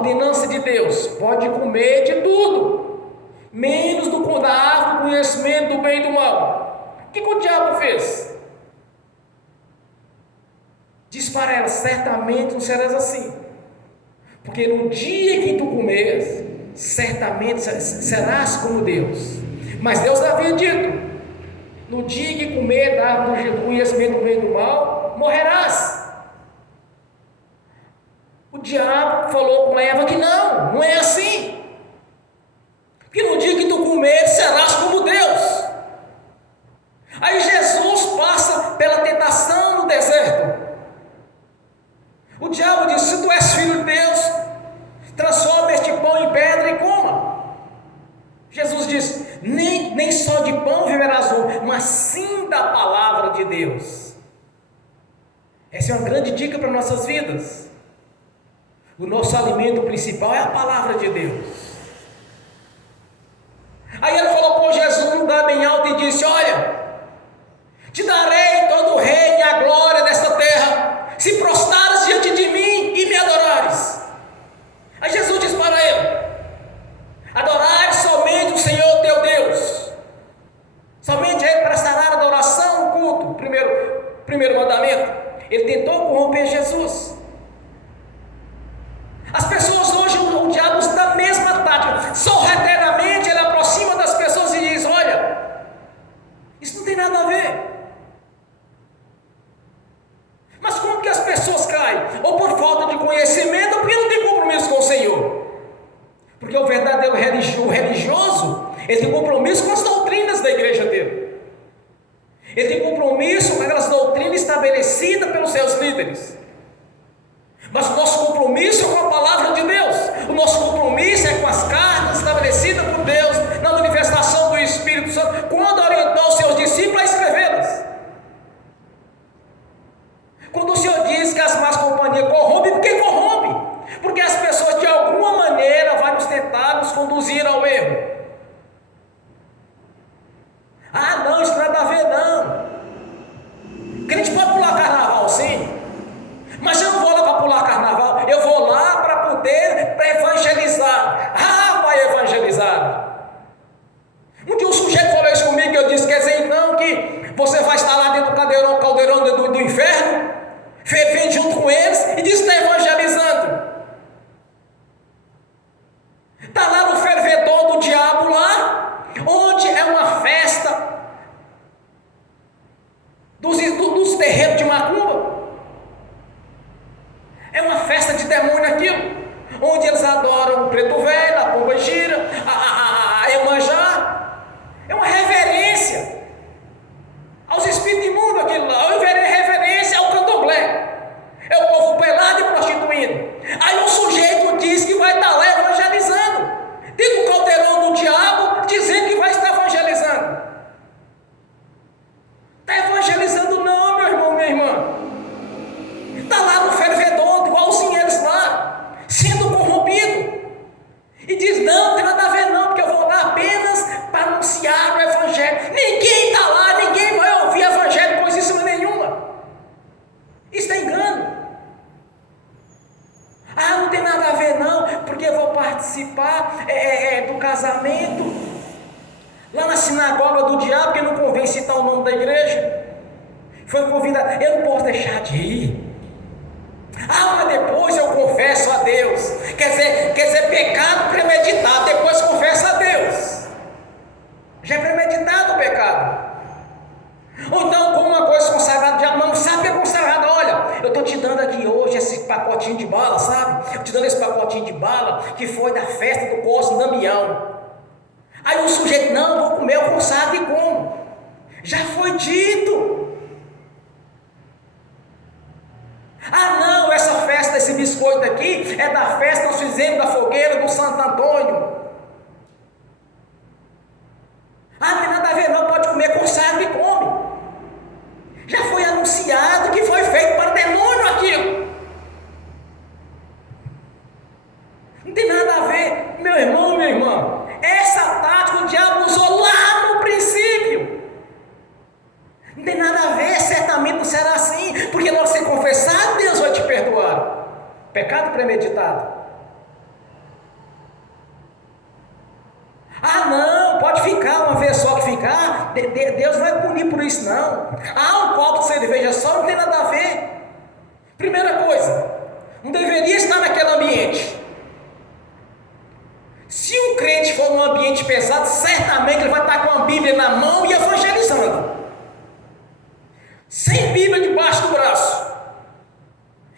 ordenança de Deus: pode comer de tudo, menos da árvore do conhecimento do bem e do mal. O que o diabo fez? Diz para ela: certamente não serás assim, porque no dia que tu comeres, certamente serás como Deus. Mas Deus havia dito: no dia que comer da árvore do conhecimento do bem e do mal, morrerás. O diabo falou com Eva que não é assim, que no dia que tu comer, serás como Deus. Aí Jesus passa pela tentação no deserto. O diabo diz: se tu és filho de Deus, transforma este pão em pedra e coma. Jesus diz: nem só de pão viverás hoje, mas sim da palavra de Deus. Essa é uma grande dica para nossas vidas. O nosso alimento principal é a palavra de Deus. Aí ele colocou Jesus num lugar bem alto e disse: olha, te darei todo o reino e a glória desta terra, se prostrares diante de mim e me adorares. Aí Jesus diz para ele: adorai somente o Senhor teu Deus, somente Ele prestará adoração no culto. Primeiro mandamento. Ele tentou corromper Jesus. As pessoas hoje, o diabo usa da mesma tática. Sorrateiramente ele aproxima das pessoas e diz: olha, isso não tem nada a ver. Mas como que as pessoas caem? Ou por falta de conhecimento, ou porque não tem compromisso com o Senhor. Porque o verdadeiro religioso, ele tem compromisso com as doutrinas da igreja dele. Ele tem compromisso com aquelas doutrinas estabelecidas pelos seus líderes. Mas o nosso compromisso é com a palavra de Deus. O nosso compromisso é com as cartas estabelecidas por Deus na manifestação do Espírito Santo, quando orientou os seus discípulos a escrevê-las. Quando o Senhor diz que as más companhias corrompem, por que corrompe? Porque as pessoas de alguma maneira vão tentar nos conduzir ao erro. Ah, não, isso não tem nada a ver, não. Crente pode pular carnaval, sim. Mas eu não vou lá para pular carnaval, eu vou lá para poder evangelizar. Ah, vai evangelizar. Um dia um sujeito falou isso comigo, eu disse: quer dizer então que você vai estar lá dentro do caldeirão do inferno, fervendo junto com eles, e diz que está evangelizando. Está lá no fervedor do diabo lá, onde é uma festa dos terreiros de macumba. É uma festa de demônio aquilo, onde eles adoram o preto velho, a pomba gira, a Iemanjá. É uma reverência aos espíritos imundos aquilo lá, reverência ao candomblé. É o povo pelado e prostituindo. Aí um sujeito diz que vai estar lá evangelizando, dentro do caldeirão do diabo, dizendo que vai estar evangelizando. Está evangelizando não, meu irmão, minha irmã. Está lá no fervedor, igualzinho eles lá, sendo corrompido. E diz: não tem nada a ver não, porque eu vou lá apenas para anunciar o evangelho. Ninguém está lá, ninguém vai ouvir evangelho coisíssima nenhuma. Isso é engano. Ah, não tem nada a ver não, porque eu vou participar do casamento lá na sinagoga do diabo, que não convém citar o nome da igreja. Foi convidado, eu não posso deixar de ir. Ah, mas depois eu confesso a Deus. Quer dizer, pecado premeditado, depois confessa a Deus. Já é premeditado o pecado. Ou então, como uma coisa consagrada, o diabo não sabe que é consagrada. Olha, eu estou te dando aqui hoje esse pacotinho de bala, sabe? Eu te dando esse pacotinho de bala que foi da festa do Cosme Damião. Aí o sujeito: não, vou comer, eu consagro e como. Já foi dito. Ah, não, essa festa, esse biscoito aqui é da festa que nós fizemos da fogueira do Santo Antônio. Ah, não tem nada a ver não, pode comer, consagra e come. Já foi anunciado que foi feito para demônio aquilo. Não tem nada a ver, meu irmão, minha irmã. Essa tática o diabo usou lá no princípio. Não tem nada a ver, certamente não será assim, porque na hora que você confessar, Deus vai te perdoar. Pecado premeditado. Ah, não, pode ficar, uma vez só que ficar, Deus não vai punir por isso, não. Ah, um copo de cerveja só não tem nada a ver. Primeira coisa, não deveria estar naquele ambiente. Se um crente for num ambiente pesado, certamente ele vai estar com a Bíblia na mão e evangelizando. Sem Bíblia debaixo do braço.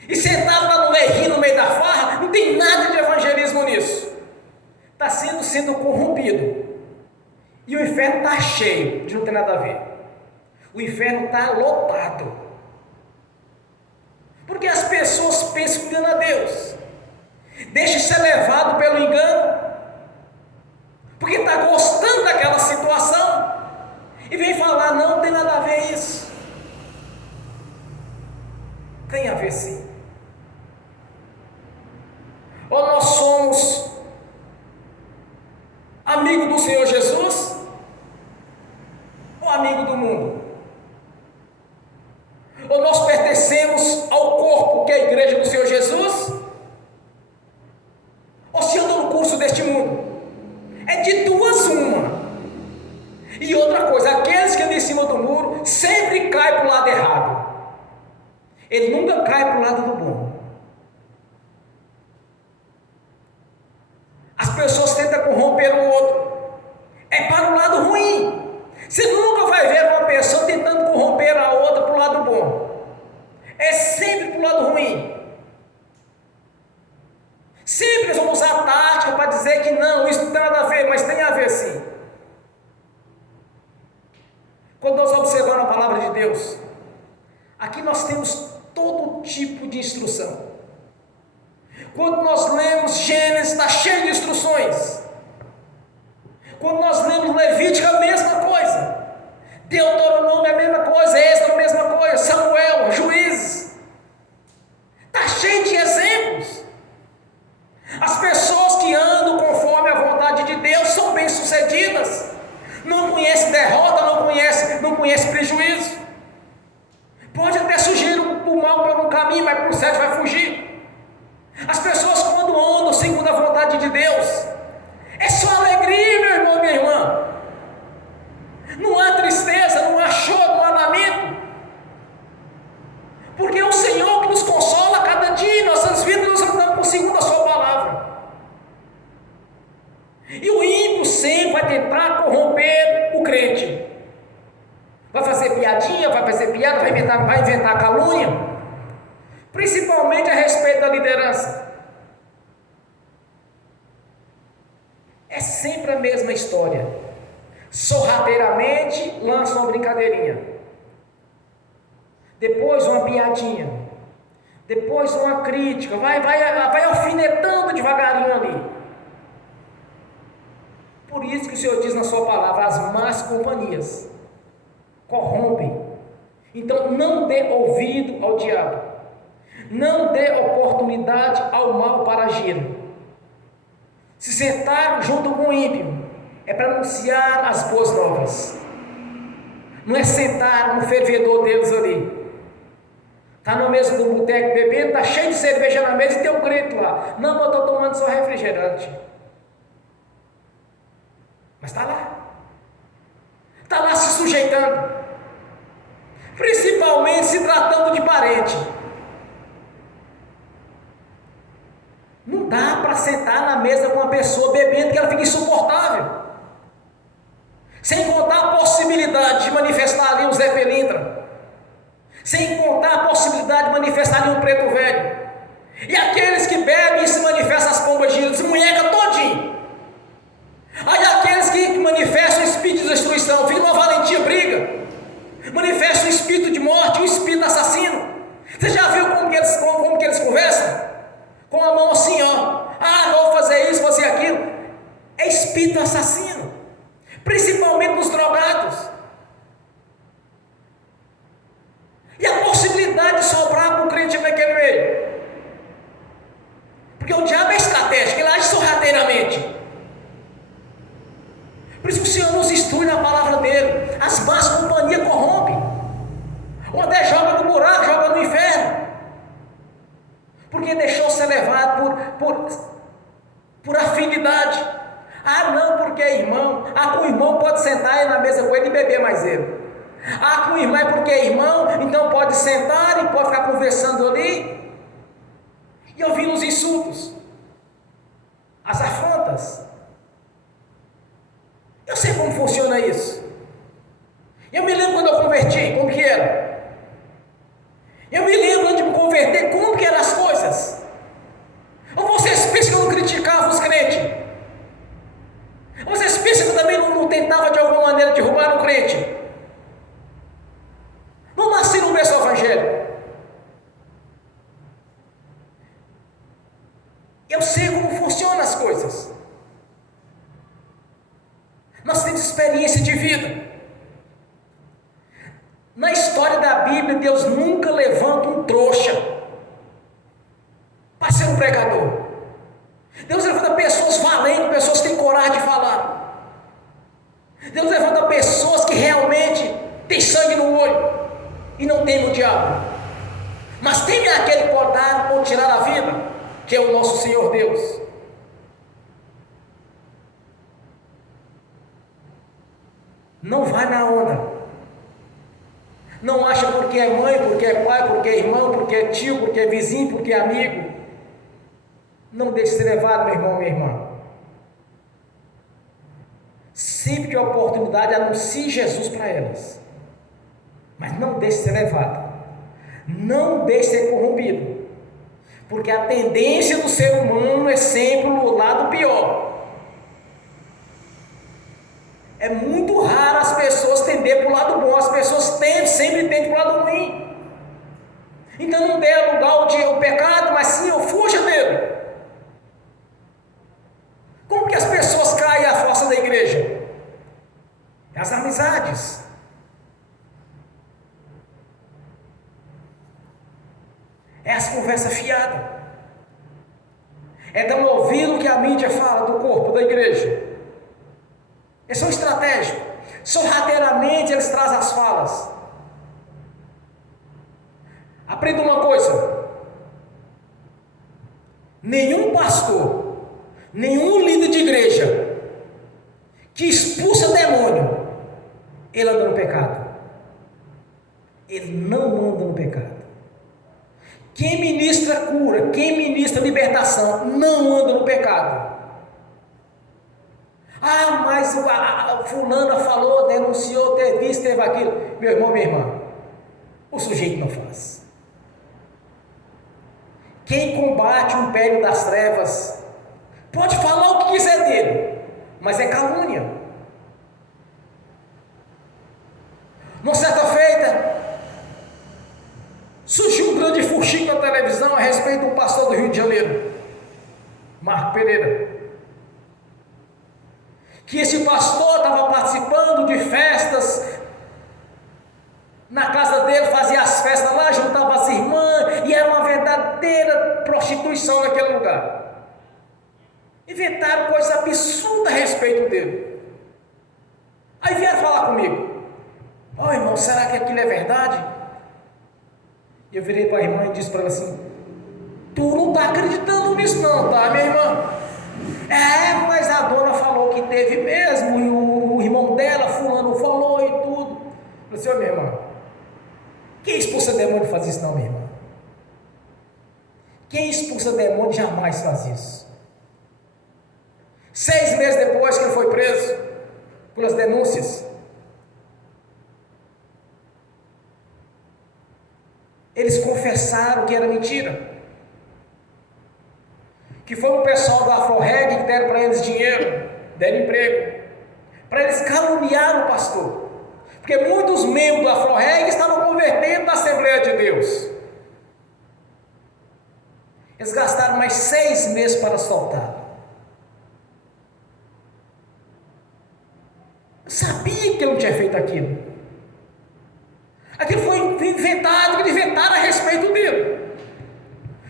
E sentado lá no lerrinho, no meio da farra, não tem nada de evangelismo nisso. Está sendo corrompido. E o inferno está cheio, de não ter nada a ver. O inferno está lotado. Porque as pessoas pensam que engana a Deus. Deixa ser levado pelo engano. Porque está gostando daquela situação. E vem falar, não tem nada a ver isso. Tem a ver sim. Ou nós somos amigo do Senhor Jesus, ou amigo do mundo. Ou nós pertencemos ao corpo que é a igreja do Senhor Jesus, ou se anda no curso deste mundo. É de duas uma. E outra coisa, aqueles que andam em cima do muro sempre caem para o lado errado. Ele nunca cai para o lado do bom. As pessoas tentam corromper o outro. É para o lado ruim. Você nunca vai ver uma pessoa tentando corromper a outra para o lado bom. É sempre para o lado ruim. Sempre eles vão usar tática para dizer que não, isso não tem nada a ver, mas tem a ver sim. Quando nós observamos a palavra de Deus, aqui nós temos todo tipo de instrução. Quando nós lemos Gênesis, está cheio de instruções. Quando nós lemos Levítico, a mesma coisa. Deuteronômio, a mesma coisa. Êxodo, a mesma coisa. Samuel, Juízes. Está cheio de exemplos. As pessoas que andam conforme a vontade de Deus são bem-sucedidas. Não conhecem derrota, não conhecem prejuízo. Pode até surgir o mal por um caminho, mas por certo vai fugir. As pessoas quando andam segundo a vontade de Deus, é só alegria, meu irmão, minha irmã. Não há tristeza, não há choro, não há lamento. Porque é o Senhor que nos consola a cada dia em nossas vidas, nós andamos por segundo a sua palavra. E o ímpio sempre vai tentar corromper o crente. Vai fazer piadinha, vai fazer piada, vai inventar calúnia. Principalmente a respeito da liderança. É sempre a mesma história. Sorrateiramente lança uma brincadeirinha. Depois uma piadinha. Depois uma crítica. Vai alfinetando devagarinho ali. Por isso que o Senhor diz na sua palavra, as más companhias corrompem. Então não dê ouvido ao diabo. Não dê oportunidade ao mal para agir. Se sentar junto com o ímpio é para anunciar as boas novas. Não é sentar no fervedor deles ali. Está no mesmo do boteco bebendo, está cheio de cerveja na mesa e tem um grito lá. Não, eu estou tomando só refrigerante. Mas está lá. Está lá se sujeitando. Principalmente se tratando de parente. Não dá para sentar na mesa com uma pessoa bebendo que ela fica insuportável. Sem contar a possibilidade de manifestar ali um Zé Pelintra. Sem contar a possibilidade de manifestar ali um preto velho. E aqueles que bebem e se manifestam as pombas giras, desmunheca todinho. Aí aqueles que manifestam o espírito de destruição, fica uma valentia, briga. Manifestam o espírito de morte, o espírito assassino. Você já viu como que eles conversam? Com a mão assim, ó. Ah, vou fazer isso, fazer aquilo. É espírito assassino. Principalmente nos drogados. E a possibilidade de sobrar para o crente naquele meio. Porque o diabo é estratégico, ele age sorrateiramente. Por isso que o Senhor nos instrui na palavra dele. As más companhias corrompem. Ou até joga no buraco, joga no inferno. Porque deixou ser levado por afinidade. Ah, não, porque é irmão. Ah, com o irmão pode sentar aí na mesa com ele e beber mais ele. Ah, com o irmão é porque é irmão, então pode sentar e pode ficar conversando ali. E ouvindo os insultos, as afrontas. Eu sei como funciona isso. Eu me lembro quando eu converti, como que era. Eu me lembro antes de me converter, como que eram as coisas. Ou vocês pensam que eu não criticava os crentes? Ou vocês pensam que eu também não tentava de alguma maneira derrubar o crente? Não nasci no berço do evangelho. Eu sei como funcionam as coisas. Nós temos experiência de vida. Na história da Bíblia, Deus nunca levanta um trouxa para ser um pregador. Deus levanta pessoas valentes, pessoas que têm coragem de falar. Deus levanta pessoas que realmente têm sangue no olho e não temem o diabo, mas temem aquele que pode dar ou tirar a vida, que é o nosso Senhor Deus. Não vai na onda. Não acha porque é mãe, porque é pai, porque é irmão, porque é tio, porque é vizinho, porque é amigo. Não deixe ser levado, meu irmão, minha irmã. Sempre que a oportunidade, anuncie Jesus para elas. Mas não deixe ser levado. Não deixe ser corrompido. Porque a tendência do ser humano é sempre o lado pior. É muito raro as pessoas tender para o lado bom. As pessoas sempre tendem para o lado ruim. Então não dê lugar ao pecado, mas sim, fuja dele. Como que as pessoas caem à força da igreja? As amizades. É as conversas fiadas. É dar um ouvido que a mídia fala do corpo da igreja. Eles são estratégicos. Sorrateiramente eles trazem as falas. Aprenda uma coisa. Nenhum pastor, nenhum líder de igreja que expulsa demônio, ele anda no pecado. Ele não anda no pecado. Quem ministra cura, quem ministra libertação, não anda no pecado. Ah, mas a fulana falou, denunciou, teve isso, teve aquilo. Meu irmão, minha irmã, o sujeito não faz. Quem combate o império das trevas, pode falar o que quiser dele, mas é calúnia. Numa certa feita, surgiu um grande fuxico na televisão a respeito do pastor do Rio de Janeiro, Marco Pereira. Que esse pastor estava participando de festas na casa dele, fazia as festas lá, juntava as irmãs, e era uma verdadeira prostituição naquele lugar. Inventaram coisas absurdas a respeito dele. Aí vieram falar comigo: ó, irmão, será que aquilo é verdade? E eu virei para a irmã e disse para ela assim: tu não está acreditando nisso não, tá, minha irmã? É, mas a dona falou que teve mesmo, e o irmão dela, fulano, falou e tudo. Eu disse: ô, minha irmã, quem expulsa demônio faz isso não, minha irmã? Quem expulsa demônio jamais faz isso. 6 meses depois que ele foi preso, pelas denúncias, eles confessaram que era mentira. Que foi o pessoal da Afro-Reg que deram para eles dinheiro, deram emprego, para eles caluniar o pastor. Porque muitos membros da Afro-Reg estavam convertendo na Assembleia de Deus. Eles gastaram mais 6 meses para soltar. Eu sabia que ele não tinha feito aquilo. Aquilo foi inventado, que inventaram a respeito dele.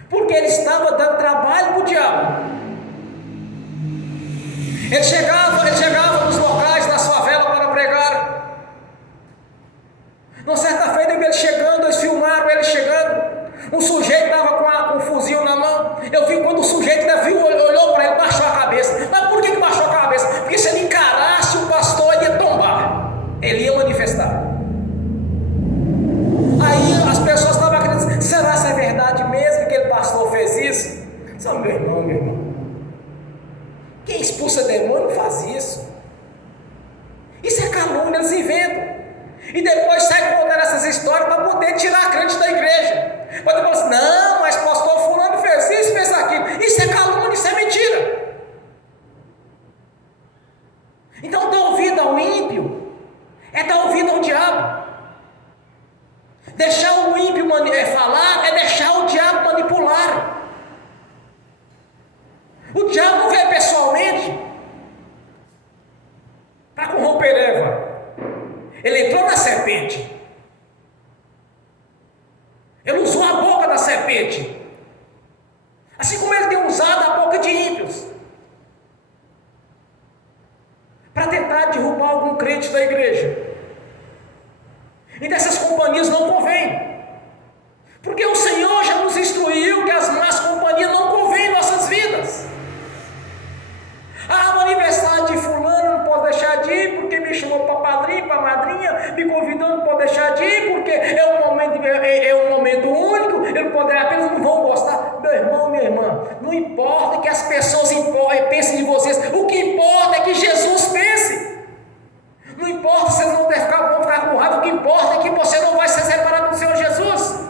Porque ele estava dando trabalho para o diabo. Ele chegava nos locais, nas favelas para pregar. Numa certa feita, ele chegando, eles filmaram ele chegando. Um sujeito estava com um fuzil na mão. Eu vi quando o sujeito viu, olhou para ele, baixou a cabeça. Mas por que baixou a cabeça? Sabe, meu irmão, quem expulsa demônio não faz isso. Isso é calúnia, eles inventam. E depois sai contando essas histórias para poder tirar a crente da igreja. Mas depois assim, não, mas pastor fulano fez isso, fez aquilo. Isso é calúnia, isso é mentira. Então dar ouvido ao ímpio é dar ouvido ao diabo. Deixar o ímpio falar é deixar o diabo manipular. O diabo não veio pessoalmente para corromper Eva. Ele entrou na serpente. Ele usou a boca da serpente. Assim como ele tem usado a boca de ímpios. Para tentar derrubar algum crente da igreja. E dessas companhias não convém. Porque o Senhor já nos instruiu que as más companhias não convêm em nossas vidas. Ah, no aniversário de fulano não posso deixar de ir, porque me chamou para padrinho, para madrinha, me convidou, não posso deixar de ir, porque é um momento único, eu não poder, apenas não vão gostar. Meu irmão, minha irmã, não importa que as pessoas pensem de vocês, o que importa é que Jesus pense. Não importa se vocês vão ficar com raiva, o que importa é que você não vai ser separado do Senhor Jesus.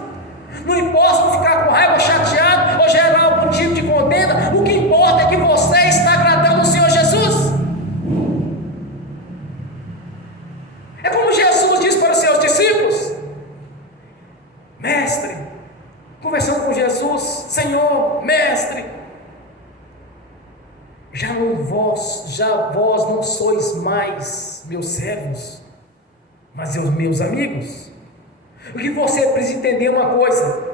Não importa não ficar com raiva, chateado ou gerar algum tipo de contenda, o que importa é que você está agradando o Senhor Jesus. É como Jesus disse para os seus discípulos: mestre, conversando com Jesus, Senhor, mestre, vós não sois mais meus servos, mas os meus amigos. O que você precisa entender é uma coisa: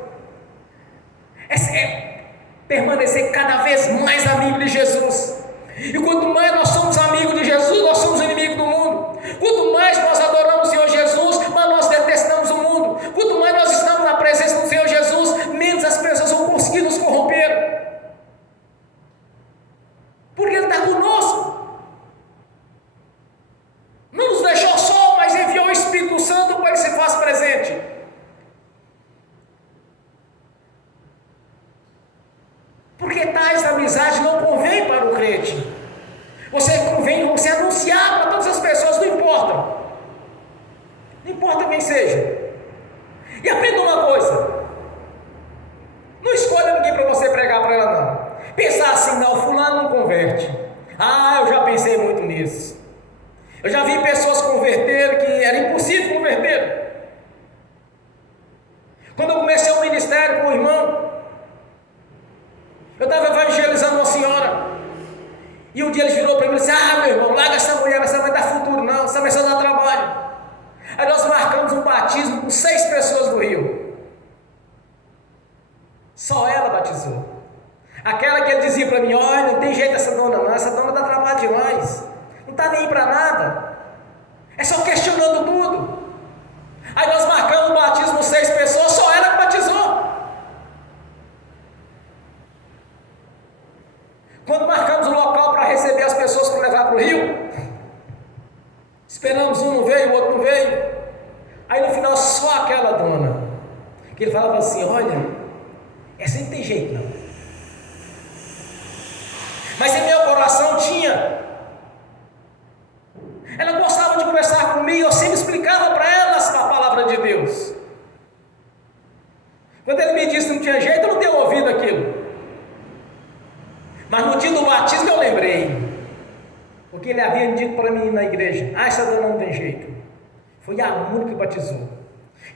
é permanecer cada vez mais amigo de Jesus. E quanto mais nós somos amigos de Jesus, nós somos inimigos do mundo. Quanto mais nós adoramos o Senhor Jesus, mais nós detestamos o mundo. Quanto mais nós estamos na presença do Senhor Jesus, menos as pessoas vão conseguir nos corromper. Porque Ele está conosco. Não nos deixou só, mas enviou o Espírito Santo para que Ele se faça presente. Porque tais amizades não convém para o crente. Convém você anunciar para todas as pessoas, não importa. Não importa quem seja. E aprenda uma coisa: não escolha ninguém para você pregar para ela, não. Pensar assim, não, fulano não converte. Ah, eu já pensei muito nisso. Eu já vi pessoas converter que era impossível converter. Quando eu comecei o ministério com o irmão, eu estava evangelizando uma senhora. E um dia ele virou para mim e disse: ah, meu irmão, larga essa mulher, essa vai dar futuro não, essa vai só dar trabalho. Aí nós marcamos um batismo com 6 pessoas do Rio. Só ela batizou. Aquela que ele dizia para mim: olha, não tem jeito essa dona não, essa dona dá trabalho demais, não está nem para nada, é só questionando tudo. Aí nós marcamos o batismo com 6 pessoas, só ela que batizou. Quando marcamos o local para receber as pessoas para levar para o rio, esperamos, um não veio, o outro não veio. Aí no final só aquela dona, que ele falava assim: olha, essa não tem jeito não. Mas em meu coração tinha. Ela gostava de conversar comigo, eu sempre explicava para elas a palavra de Deus. Quando ele me disse que não tinha jeito, eu não dei ouvido aquilo. Mas no dia do batismo eu lembrei, porque ele havia dito para mim na igreja: ah, essa dona não tem jeito. Foi a única que batizou.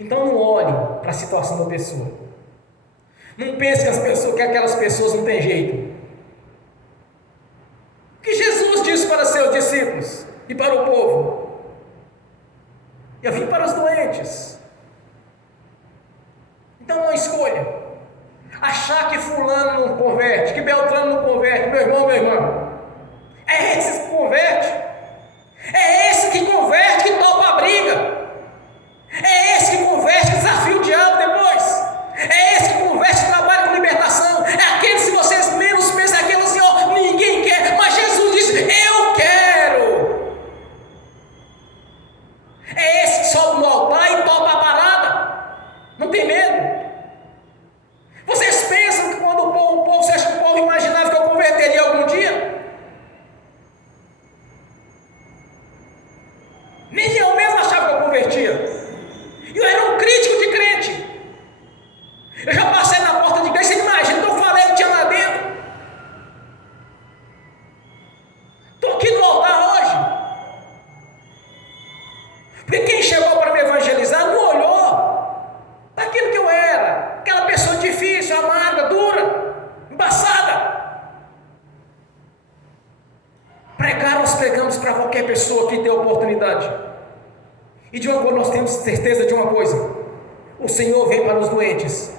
Então não olhe para a situação da pessoa. Não pense que aquelas pessoas não têm jeito. O que Jesus disse para seus discípulos e para o povo: eu vim para os doentes. Então não escolha achar que fulano não converte, que Beltrano não converte. Meu irmão, minha irmã, é esse que converte. É esse que converte, que topa a briga. É esse que converte, que desafia o diabo depois. É esse que converte, que trabalha com libertação. É aquele, se vocês menos pensam aquilo assim, ó, ninguém quer, mas Jesus disse: eu quero. É esse que sobe no altar e topa a parada. Não tem medo. Vocês pensam que quando o povo Pregar, nós pregamos para qualquer pessoa que tem oportunidade. E de uma coisa nós temos certeza de uma coisa: o Senhor vem para os doentes.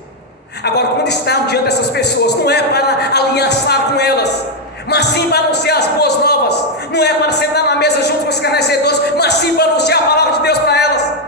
Agora, quando estamos diante dessas pessoas, não é para aliançar com elas, mas sim para anunciar as boas novas. Não é para sentar na mesa junto com os escarnecedores, mas sim para anunciar a palavra de Deus para elas.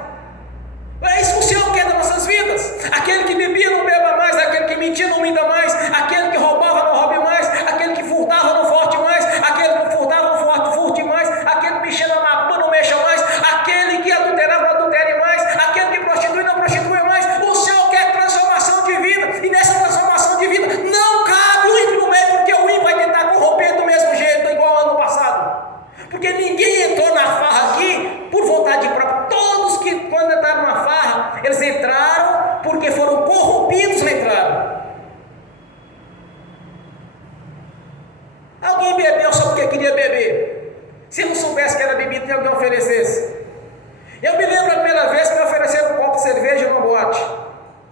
É isso que o Senhor quer das nossas vidas. Aquele que bebia não beba mais, aquele que mentia não minta mais, aquele que roubava não roube mais, aquele que furtava não furte mais, aquele que furtava não furte mais, aquele que mexia na macumba não mexa mais, aquele que adulterava não adultere mais, aquele que prostitui não prostitui mais. O Senhor quer transformação de vida, e nessa transformação de vida não cabe o ímpio no meio, porque o ímpio vai tentar corromper do mesmo jeito, igual ao ano passado. Porque ninguém entrou na farra aqui por vontade própria. Todos que quando entraram na farra, eles entraram porque foram corrompidos, entraram. Alguém bebeu só porque queria beber. Se não soubesse que era bebida, alguém oferecesse. Eu me lembro a primeira vez que me ofereceram um copo de cerveja numa boate.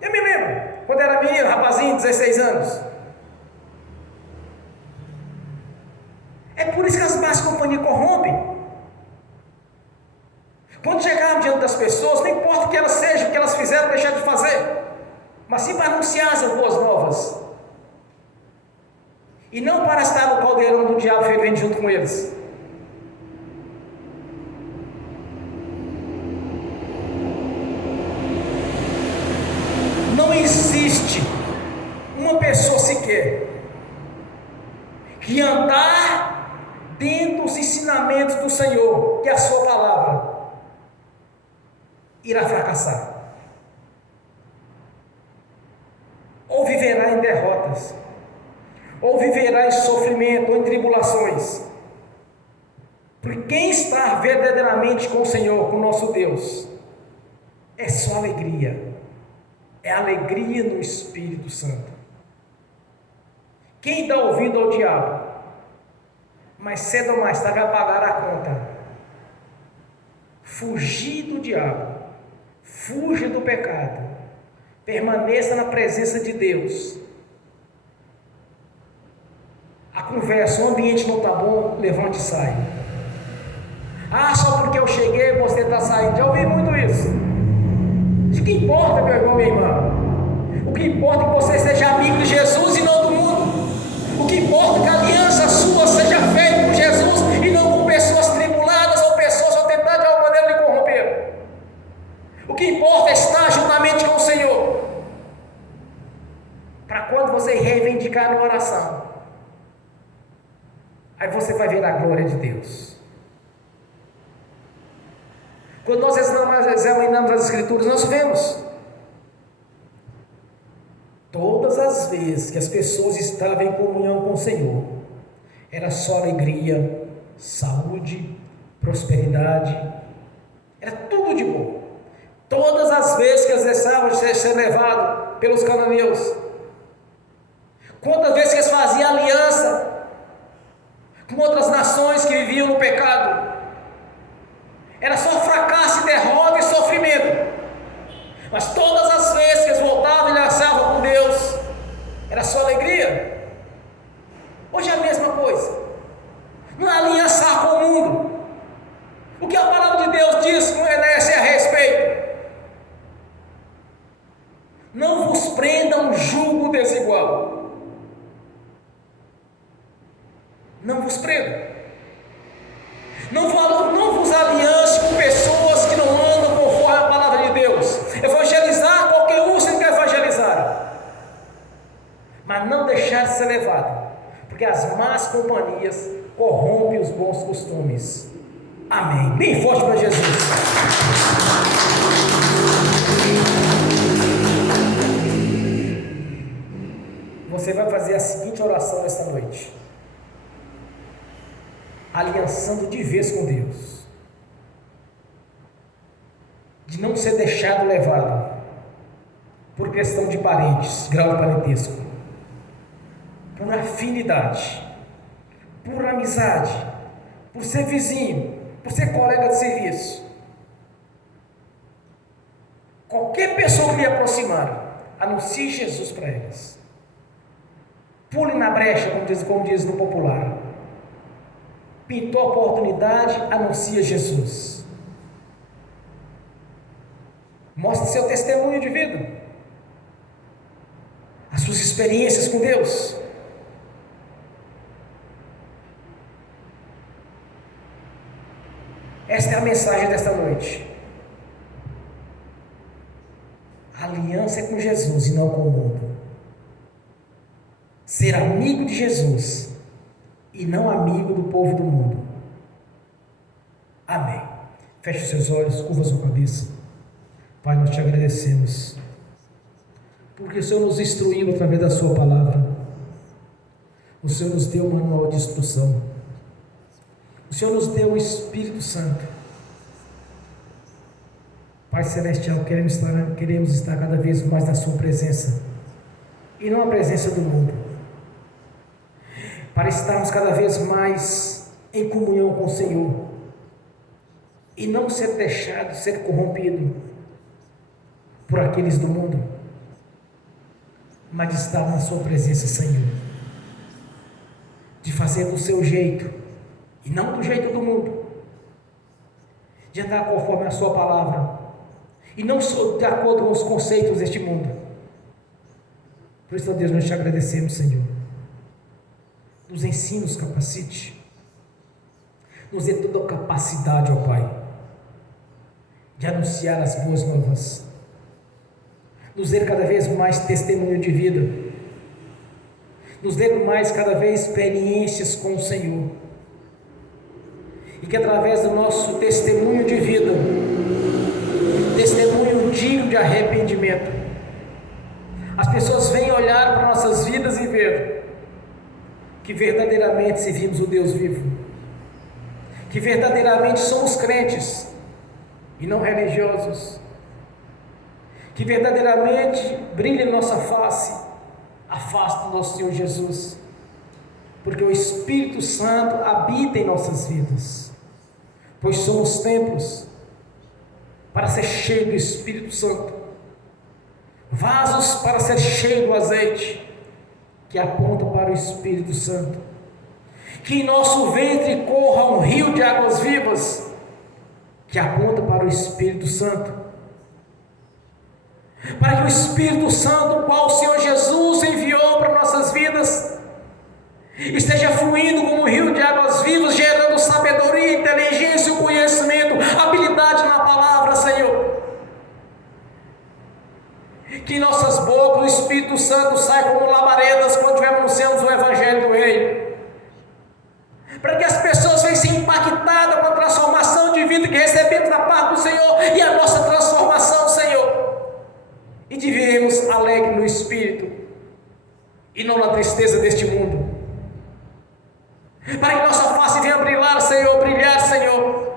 Eu me lembro, quando era menino, rapazinho, 16 anos. É por isso que as más companhias corrompem. Quando chegarmos diante das pessoas, não importa o que elas sejam, o que elas fizeram, deixar de fazer, mas sim para anunciar as boas novas, e não para estar no caldeirão do diabo fervendo junto com eles. Não existe uma pessoa sequer que andar dentro dos ensinamentos do Senhor, que é a sua palavra, irá fracassar, ou viverá em derrotas, ou viverá em sofrimento, ou em tribulações. Porque quem está verdadeiramente com o Senhor, com o nosso Deus, é só alegria, é alegria no Espírito Santo. Quem dá ouvido ao diabo, mais cedo ou mais tarde vai pagar a conta. Fugir do diabo, fuja do pecado, permaneça na presença de Deus. A conversa, o ambiente não está bom, levante e sai. Ah, só porque eu cheguei você está saindo. Já ouvi muito isso. O que importa, meu irmão, minha irmã? O que importa é que você seja amigo de Jesus e não do mundo. O que importa é que a aliança sua seja feita com Jesus e não com pessoas tribuladas ou pessoas que tentar de alguma maneira lhe corromper. O que importa é estar juntamente com o Senhor, para quando você reivindicar na oração, aí você vai ver a glória de Deus. Quando nós examinamos as Escrituras, nós vemos todas as vezes que as pessoas estavam em comunhão com o Senhor, era só alegria, saúde, prosperidade, era tudo de bom. Todas as vezes que eles deixavam de ser levados pelos cananeus, quantas vezes que eles faziam aliança com outras nações que viviam no pecado, era só fracasso, derrota e sofrimento. Mas todas as vezes que eles voltavam e lançavam com Deus, era só alegria. Hoje é a mesma coisa. Não é aliançar com o mundo. O que a palavra de Deus diz com a respeito? Não vos prenda um jugo desigual. Não vos prenda. Não vos aliance com pessoas que não andam conforme a palavra de Deus. Evangelizar, qualquer um você quer evangelizar, mas não deixar de ser levado, porque as más companhias corrompem os bons costumes. Amém. Bem forte para Jesus. Você vai fazer a seguinte oração esta noite, aliançando de vez com Deus, de não ser deixado levado por questão de parentes, grau de parentesco, por afinidade, por amizade, por ser vizinho, por ser colega de serviço. Qualquer pessoa que lhe aproximar, anuncie Jesus para eles. Pule na brecha, como diz no popular. pintou a oportunidade, anuncia Jesus. Mostre seu testemunho de vida, as suas experiências com Deus. Esta é a mensagem desta noite. A aliança é com Jesus e não com o mundo. Ser amigo de Jesus e não amigo do povo do mundo. Amém. Feche os seus olhos, curva a sua cabeça. Pai, nós te agradecemos, porque o Senhor nos instruiu através da sua palavra. O Senhor nos deu um manual de instrução. O Senhor nos deu o Espírito Santo. Pai Celestial, queremos estar cada vez mais na sua presença, e não a presença do mundo, para estarmos cada vez mais em comunhão com o Senhor, e não ser deixado ser corrompido por aqueles do mundo, mas de estar na sua presença, Senhor, de fazer do seu jeito e não do jeito do mundo, de andar conforme a sua palavra e não de acordo com os conceitos deste mundo. Por isso, ó Deus, nós te agradecemos, Senhor. Nos ensina, nos capacite, nos dê toda a capacidade, ó Pai, de anunciar as boas novas, nos dê cada vez mais testemunho de vida, nos dê mais cada vez experiências com o Senhor, e que através do nosso testemunho de vida, testemunho digno de arrependimento, as pessoas venham olhar para nossas vidas e ver que verdadeiramente servimos o Deus vivo, que verdadeiramente somos crentes e não religiosos, que verdadeiramente brilha em nossa face a face do nosso Senhor Jesus, porque o Espírito Santo habita em nossas vidas, pois somos templos para ser cheio do Espírito Santo, vasos para ser cheio do azeite que aponta para o Espírito Santo, que em nosso ventre corra um rio de águas vivas que aponta para o Espírito Santo, para que o Espírito Santo, o qual o Senhor Jesus enviou para nossas vidas, esteja fluindo como um rio de águas vivas, gerando sabedoria, inteligência, conhecimento, habilidade na palavra, Senhor. Que em nossas bocas o Espírito Santo saia como labaredas quando estivermos anunciando o Evangelho do Reino, para que as pessoas venham ser impactadas com a transformação de vida que recebemos da parte do Senhor e a nossa transformação, Senhor, e de vivermos alegre no Espírito e não na tristeza deste mundo, para que nossa face venha brilhar, Senhor,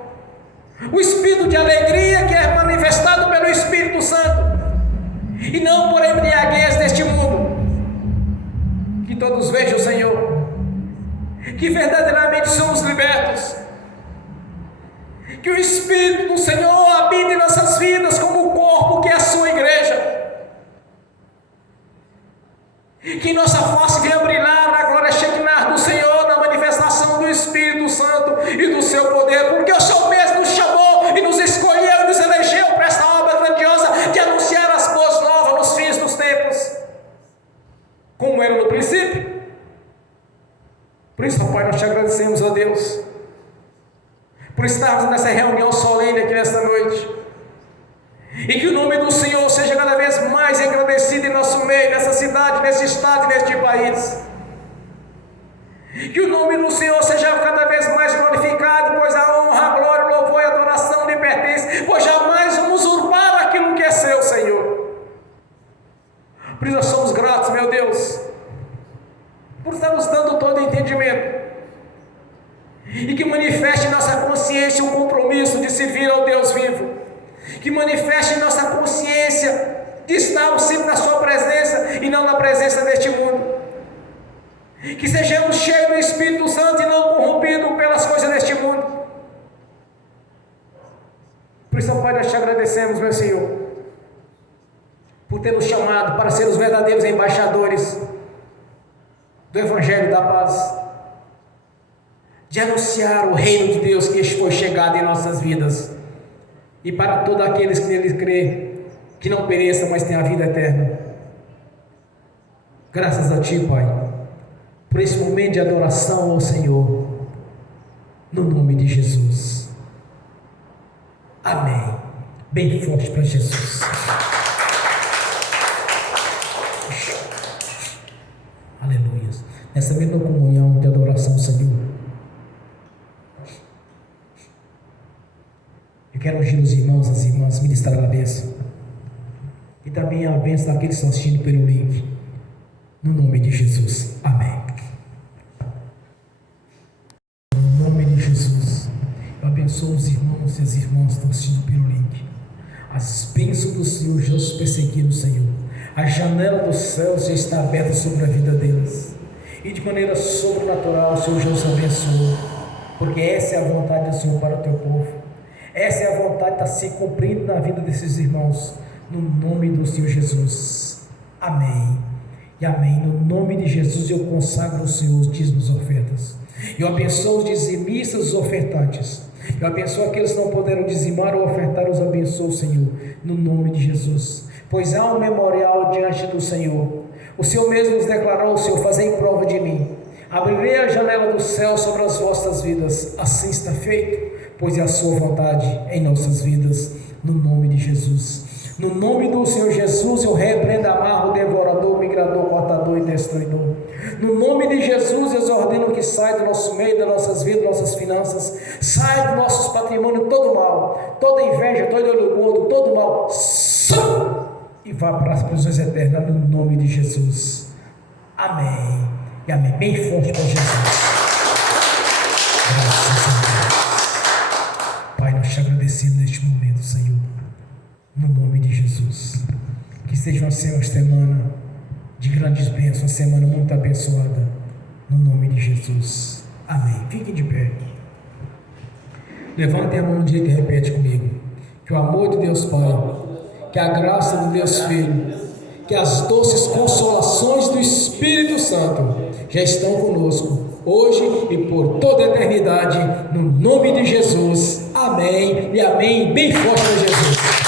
o Espírito de alegria que é manifestado pelo Espírito Santo, e não por embriaguez deste mundo. Que todos vejam, Senhor, que verdadeiramente somos libertos, que o Espírito do Senhor habita em nossas vidas como o corpo que é a sua igreja, que nossa face venha brilhar na glória Shekinah do Senhor, na manifestação do Espírito Santo e do seu poder, porque o Senhor mesmo nos chamou e nos escolheu e nos elegeu para esta obra grandiosa de anunciar as boas novas nos fins dos tempos, como era no princípio. Por isso, ó Pai, nós te agradecemos, ó Deus, por estarmos nessa reunião solene aqui nesta noite, e que o nome do Senhor seja cada vez mais engrandecido em nosso meio, nessa cidade, nesse estado e neste país. Que o nome do Senhor seja cada vez mais glorificado, pois a honra, a glória, o louvor e a adoração lhe pertence, pois jamais vamos usurpar aquilo que é seu, Senhor. Por isso nós somos gratos, meu Deus, por estar nos dando todo o entendimento, e que manifeste em nossa consciência um compromisso de servir ao Deus vivo, que manifeste em nossa consciência de estarmos sempre na sua presença e não na presença deste mundo, que sejamos cheios do Espírito Santo e não corrompidos pelas coisas deste mundo. Por isso, Pai, nós te agradecemos, meu Senhor, por ter nos chamado para ser os verdadeiros embaixadores do Evangelho da paz, de anunciar o reino de Deus que foi chegado em nossas vidas. E para todos aqueles que nele crê, que não pereçam, mas tenham a vida eterna. Graças a Ti, Pai, por esse momento de adoração ao Senhor, no nome de Jesus. Amém. Bem forte para Jesus. Aleluia. Nessa mesma comunhão de adoração ao Senhor, eu quero ungir os irmãos, as irmãs, ministrar a bênção. E também a bênção daqueles que estão assistindo pelo link. No nome de Jesus. Amém. No nome de Jesus, eu abençoo os irmãos e as irmãs que estão assistindo pelo link. As bênçãos do Senhor já os perseguiram, Senhor. A janela dos céus já está aberta sobre a vida deles. E de maneira sobrenatural o Senhor já os abençoou. Porque essa é a vontade do Senhor para o teu povo. Essa é a vontade que está se cumprindo na vida desses irmãos. No nome do Senhor Jesus. Amém. E amém. No nome de Jesus eu consagro ao Senhor os dízimos e ofertas. Eu abençoo os dizimistas e os ofertantes. Eu abençoo aqueles que não puderam dizimar ou ofertar, os abençoo, Senhor, no nome de Jesus. Pois há um memorial diante do Senhor. O Senhor mesmo nos declarou, Senhor, fazei prova de mim. Abrirei a janela do céu sobre as vossas vidas. Assim está feito, pois é a sua vontade em nossas vidas, no nome de Jesus. No nome do Senhor Jesus, eu repreendo, amarro o devorador, migrador, cortador e destruidor. No nome de Jesus, eu ordeno que saia do nosso meio, das nossas vidas, das nossas finanças, saia do nossos patrimônios todo mal, toda inveja, todo olho gordo, todo mal, e vá para as prisões eternas, no nome de Jesus. Amém. E amém. Bem forte para Jesus. Graças a Deus. Pai, nós te agradecemos neste momento, Senhor. No nome de Jesus, que seja uma semana de grandes bênçãos, uma semana muito abençoada, no nome de Jesus, amém. Fiquem de pé, levantem a mão direita e repete comigo: que o amor de Deus Pai, que a graça de Deus Filho, que as doces consolações do Espírito Santo já estão conosco, hoje e por toda a eternidade, no nome de Jesus, amém e amém. Bem forte para Jesus.